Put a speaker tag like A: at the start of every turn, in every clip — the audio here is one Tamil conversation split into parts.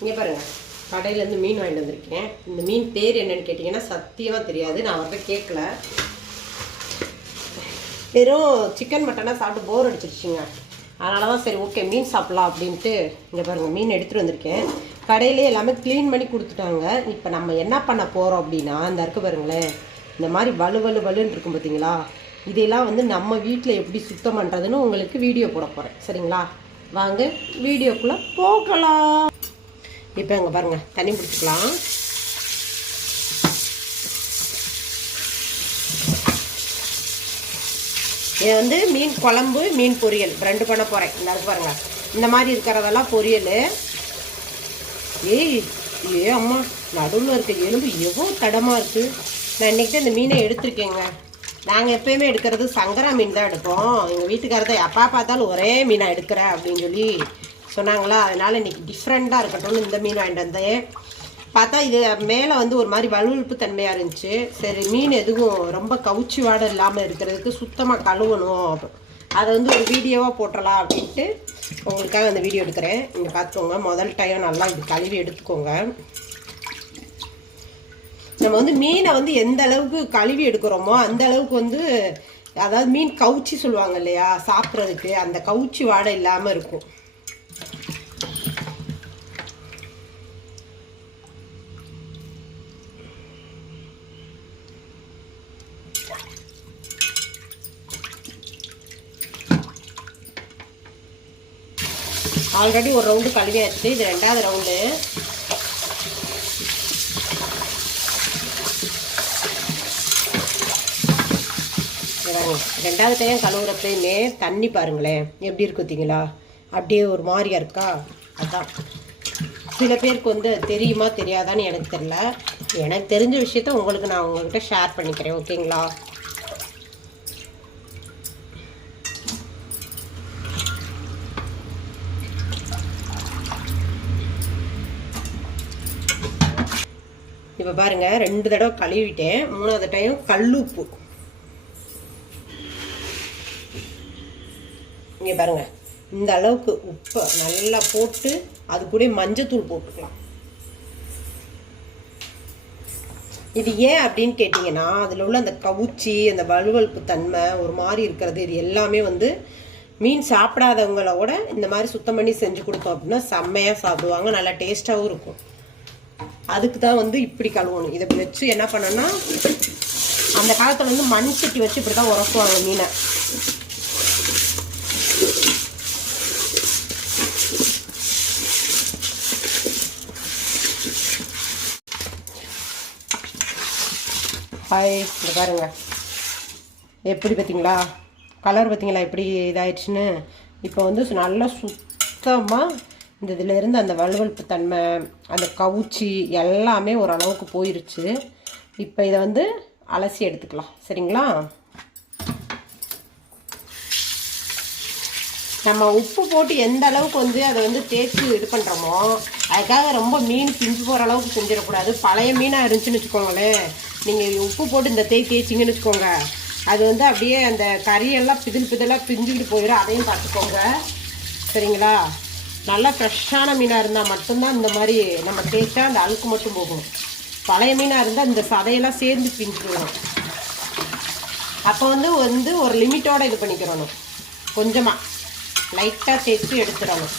A: இங்கே பாருங்கள் கடையிலேருந்து மீன் வாங்கிட்டு வந்திருக்கேன். இந்த மீன் பேர் என்னன்னு கேட்டிங்கன்னா சத்தியமாக தெரியாது. நான் அவர்கிட்ட கேட்கல. வெறும் சிக்கன் மட்டனாக சாப்பிட்டு போர் அடிச்சிருச்சுங்க. அதனால தான் சரி ஓகே மீன் சாப்பிட்லாம் அப்படின்ட்டு இங்கே பாருங்கள் மீன் எடுத்துகிட்டு வந்திருக்கேன். கடையிலே எல்லாமே க்ளீன் பண்ணி கொடுத்துட்டாங்க. இப்போ நம்ம என்ன பண்ண போகிறோம் அப்படின்னா இந்த இருக்கு பாருங்களேன். இந்த மாதிரி வலு வலு வலுன்னு இருக்கும் பார்த்தீங்களா இதெல்லாம் வந்து நம்ம வீட்டில் எப்படி சுத்தம் பண்ணுறதுன்னு உங்களுக்கு வீடியோ போட போகிறேன் சரிங்களா? வாங்க வீடியோக்குள்ளே போகலாம். இப்போ இங்கே பாருங்கள் தண்ணி பிடிச்சிக்கலாம். இது வந்து மீன் குழம்பு மீன் பொரியல். ரெண்டு பண்ண போகிறேன் இந்த பாருங்கள் இந்த மாதிரி இருக்கிறதெல்லாம் பொரியல். ஏய் ஏ அம்மா நடுவில் இருக்க எலும்பு எவ்வளோ தடமாக இருக்குது நான் இன்றைக்கி தான் இந்த மீனை எடுத்திருக்கேங்க. நாங்கள் எப்பயுமே எடுக்கிறது சங்கரா மீன் தான் எடுப்போம். எங்கள் வீட்டுக்காரர் தான் எப்போ பார்த்தாலும் ஒரே மீனை எடுக்கிறேன் அப்படின்னு சொல்லி சொன்னாங்களா? அதனால் இன்றைக்கி டிஃப்ரெண்ட்டாக இருக்கட்டும்னு இந்த மீன் வாங்கிட்டு வந்தேன். பார்த்தா இது மேலே வந்து ஒரு மாதிரி வலுவழுப்பு தன்மையாக இருந்துச்சு. சரி மீன் எதுவும் ரொம்ப கவுச்சி வாடை இல்லாமல் இருக்கிறதுக்கு சுத்தமாக கழுவணும். அதை வந்து ஒரு வீடியோவாக போட்டுடலாம் அப்படின்ட்டு உங்களுக்காக அந்த வீடியோ எடுக்கிறேன். இங்கே பார்த்துக்கோங்க. முதல் டைம் நல்லா இது கழுவி எடுத்துக்கோங்க. நம்ம வந்து மீனை வந்து எந்த அளவுக்கு கழுவி எடுக்கிறோமோ அந்த அளவுக்கு வந்து அதாவது மீன் கவுச்சி சொல்லுவாங்க இல்லையா சாப்பிட்றதுக்கு அந்த கவுச்சி வாடை இல்லாமல் இருக்கும். ஆல்ரெடி ஒரு ரவுண்டு கழுவியாச்சு இது ரெண்டாவது ரவுண்டு ரெண்டாவது டைம் கழுவுறப்பயுமே தண்ணி பாருங்களேன். எப்படி இருக்கு பார்த்தீங்களா? அப்படியே ஒரு மாதிரியா இருக்கா? அதான். சில பேருக்கு வந்து தெரியுமா தெரியாதான்னு எனக்கு தெரியல. எனக்கு தெரிஞ்ச விஷயத்த உங்களுக்கு நான் உங்கள்கிட்ட ஷேர் பண்ணிக்கிறேன் ஓகேங்களா இப்போ பாருங்கள் ரெண்டு தடவை கழுவிட்டேன். மூணாவது டைம் கல்லுப்பு. இங்கே பாருங்க இந்த அளவுக்கு உப்பை நல்லா போட்டு அது கூட மஞ்சத்தூள் போட்டுக்கலாம். இது ஏன் அப்படின்னு கேட்டிங்கன்னா அதில் உள்ள அந்த கவுச்சி அந்த வலுவழுப்பு தன்மை ஒரு மாதிரி இருக்கிறது இது எல்லாமே வந்து மீன் சாப்பிடாதவங்களோட இந்த மாதிரி சுத்தம் பண்ணி செஞ்சு கொடுத்தோம் அப்படின்னா செம்மையாக சாப்பிடுவாங்க நல்லா டேஸ்ட்டாகவும் இருக்கும். அதுக்கு தான் வந்து இப்படி கழுவணும். இதை வச்சு என்ன பண்ணோன்னா அந்த காலத்தில் வந்து மண் சட்டி வச்சு இப்படி தான் உரக்குவாங்க மீனை. ஹாய் இந்த பாருங்க. எப்படி பார்த்தீங்களா? கலர் பார்த்தீங்களா? எப்படி இதாயிடுச்சுன்னு? இப்போ வந்து நல்லா சுத்தமாக இந்த இதிலேருந்து அந்த வலுவழுப்பு தன்மை அந்த கவுச்சி எல்லாமே ஓரளவுக்கு போயிருச்சு. இப்போ இதை வந்து அலசி எடுத்துக்கலாம். சரிங்களா? நம்ம உப்பு போட்டு எந்த அளவுக்கு வந்து அதை வந்து தேய்ச்சி இது பண்ணுறோமோ அதுக்காக ரொம்ப மீன் பிஞ்சு போகிற அளவுக்கு செஞ்சிடக்கூடாது பழைய மீனாக இருந்துச்சுன்னு வச்சுக்கோங்களேன். நீங்கள் உப்பு போட்டு இந்த தேய் தேய்ச்சிங்கன்னு வச்சுக்கோங்க. அது வந்து அப்படியே அந்த கறியெல்லாம் பிதில் பிதலாக பிஞ்சுக்கிட்டு போயிடும் அதையும் பார்த்துக்கோங்க. சரிங்களா? நல்லா ஃப்ரெஷ்ஷான மீனாக இருந்தால் மட்டும்தான் இந்த மாதிரி நம்ம தேய்ச்சா அந்த அழுக்கு மட்டும் போகும். பழைய மீனாக இருந்தால் இந்த சதையெல்லாம் சேர்ந்து பிஞ்சிடும் அப்போ வந்து வந்து ஒரு லிமிட்டோட இது பண்ணிக்கிறணும். கொஞ்சமாக லைட்டாக தேய்ச்சி எடுத்துடணும்.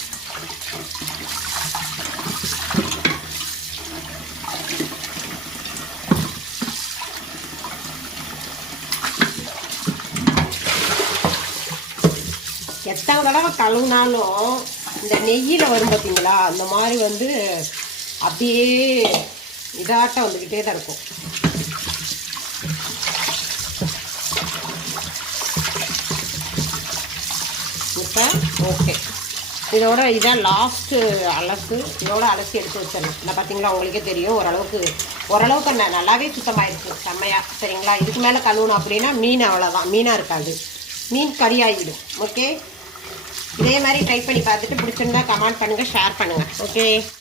A: எத்தனை தடவை கழுவுனாலும் இந்த நெய்யில் வரும் பார்த்தீங்களா அந்த மாதிரி வந்து அப்படியே இதாட்டம் வந்துக்கிட்டே தான் இருக்கும். இப்போ ஓகே இதோட இதான் லாஸ்ட்டு அலசு இதோட அலசி எடுத்து வச்சிடணும் நான் பார்த்தீங்களா உங்களுக்கே தெரியும். ஓரளவுக்கு ஓரளவுக்கு ந- நல்லாவே சுத்தமாயிருக்கு. செம்மையாக சரிங்களா? இதுக்கு மேலே கழுவணும் அப்படின்னா மீன் அவ்வளோதான் மீனாக இருக்காது. மீன் கறி ஆகிடும் ஓகே இதே மாதிரி ட்ரை பண்ணி பார்த்துட்டு பிடிச்சிருந்தா கமெண்ட் பண்ணுங்கள் ஷேர் பண்ணுங்கள் ஓகே